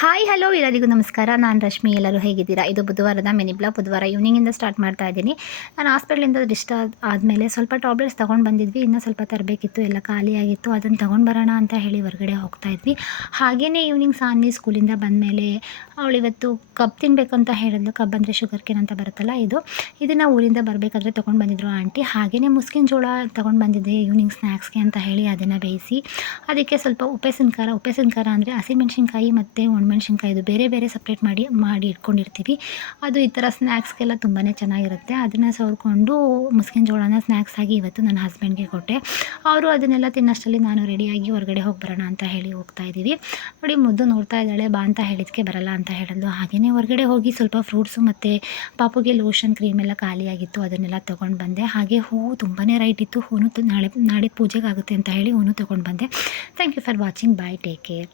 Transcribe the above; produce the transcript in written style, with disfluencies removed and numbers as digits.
Hi hello ಎಲ್ಲರಿಗೂ ನಮಸ್ಕಾರ. ನಾನು ರಶ್ಮಿ. ಎಲ್ಲರೂ ಹೇಗಿದ್ದೀರಾ? ಇದು ಬುಧವಾರದ ಮಿನಿ ಬ್ಲಾಗ್. ಬುಧವಾರ ಈವ್ನಿಂಗಿಂದ ಸ್ಟಾರ್ಟ್ ಮಾಡ್ತಾ ಇದ್ದೀನಿ. ನಾನು ಹಾಸ್ಪಿಟ್ಲಿಂದ ಡಿಸ್ಚಾರ್ಜ್ ಆದಮೇಲೆ ಸ್ವಲ್ಪ ಟ್ಯಾಬ್ಲೆಟ್ಸ್ ತೊಗೊಂಡು ಬಂದಿದ್ವಿ. ಇನ್ನೂ ಸ್ವಲ್ಪ ತರಬೇಕಿತ್ತು, ಎಲ್ಲ ಖಾಲಿಯಾಗಿತ್ತು. ಅದನ್ನು ತೊಗೊಂಡು ಬರೋಣ ಅಂತ ಹೇಳಿ ಹೊರಗಡೆ ಹೋಗ್ತಾ ಇದ್ವಿ. ಹಾಗೆಯೇ ಈವ್ನಿಂಗ್ ಸಾನ್ವಿ ಸ್ಕೂಲಿಂದ ಬಂದಮೇಲೆ ಅವಳಿವತ್ತು ಕಬ್ ತಿನ್ನಬೇಕಂತ ಹೇಳಿದ್ಲು. ಕಬ್ ಅಂದರೆ ಶುಗರ್ ಕೇನ್ ಅಂತ ಬರುತ್ತಲ್ಲ, ಇದನ್ನು ಊರಿಂದ ಬರಬೇಕಾದ್ರೆ ತೊಗೊಂಡು ಬಂದಿದ್ರು ಆಂಟಿ. ಹಾಗೆಯೇ ಮುಸ್ಕಿನ ಜೋಳ ತೊಗೊಂಡು ಬಂದಿದ್ದೆ ಈವ್ನಿಂಗ್ ಸ್ನ್ಯಾಕ್ಸ್ಗೆ ಅಂತ ಹೇಳಿ ಅದನ್ನು ಬೇಯಿಸಿ ಅದಕ್ಕೆ ಸ್ವಲ್ಪ ಉಪ್ಪೆಸಿನ ಖಾರ ಅಂದರೆ ಹಸಿಮೆಣ್ಸಿನ್ಕಾಯಿ ಮತ್ತು ಒಣಮೆಣ್ಸಿನ್ಕಾಯಿದು ಬೇರೆ ಬೇರೆ ಸಪ್ರೇಟ್ ಮಾಡಿ ಇಟ್ಕೊಂಡಿರ್ತೀವಿ. ಅದು ಈ ಥರ ಸ್ನ್ಯಾಕ್ಸ್ಗೆಲ್ಲ ತುಂಬಾ ಚೆನ್ನಾಗಿರುತ್ತೆ. ಅದನ್ನು ಸವರ್ಕೊಂಡು ಮುಸ್ಕಿನ ಜೋಳನ ಸ್ನ್ಯಾಕ್ಸ್ ಆಗಿ ಇವತ್ತು ನನ್ನ ಹಸ್ಬೆಂಡ್ಗೆ ಕೊಟ್ಟೆ. ಅವರು ಅದನ್ನೆಲ್ಲ ತಿನ್ನೋಷ್ಟರಲ್ಲಿ ನಾನು ರೆಡಿಯಾಗಿ ಹೊರಗಡೆ ಹೋಗಿ ಬರೋಣ ಅಂತ ಹೇಳಿ ಹೋಗ್ತಾ ಇದ್ದೀವಿ. ನೋಡಿ, ಮುದ್ದು ನೋಡ್ತಾ ಇದ್ದಾಳೆ. ಬಾ ಅಂತ ಹೇಳಿದಕ್ಕೆ ಬರಲ್ಲ ಅಂತ ಹೇಳಿದ್ಲು. ಹಾಗೆಯೇ ಹೊರಗಡೆ ಹೋಗಿ ಸ್ವಲ್ಪ ಫ್ರೂಟ್ಸು ಮತ್ತು ಪಾಪುಗೆ ಲೋಷನ್ ಕ್ರೀಮ್ ಎಲ್ಲ ಖಾಲಿಯಾಗಿತ್ತು, ಅದನ್ನೆಲ್ಲ ತೊಗೊಂಡು ಬಂದೆ. ಹಾಗೆ ಹೂವು ತುಂಬಾ ರೈಟ್ ಇತ್ತು. ಹೂವು ನಾಳೆ ಪೂಜೆಗೆ ಆಗುತ್ತೆ ಅಂತ ಹೇಳಿ ಹೂವು ತೊಗೊಂಡು ಬಂದೆ. Thank you for watching. Bye, take care.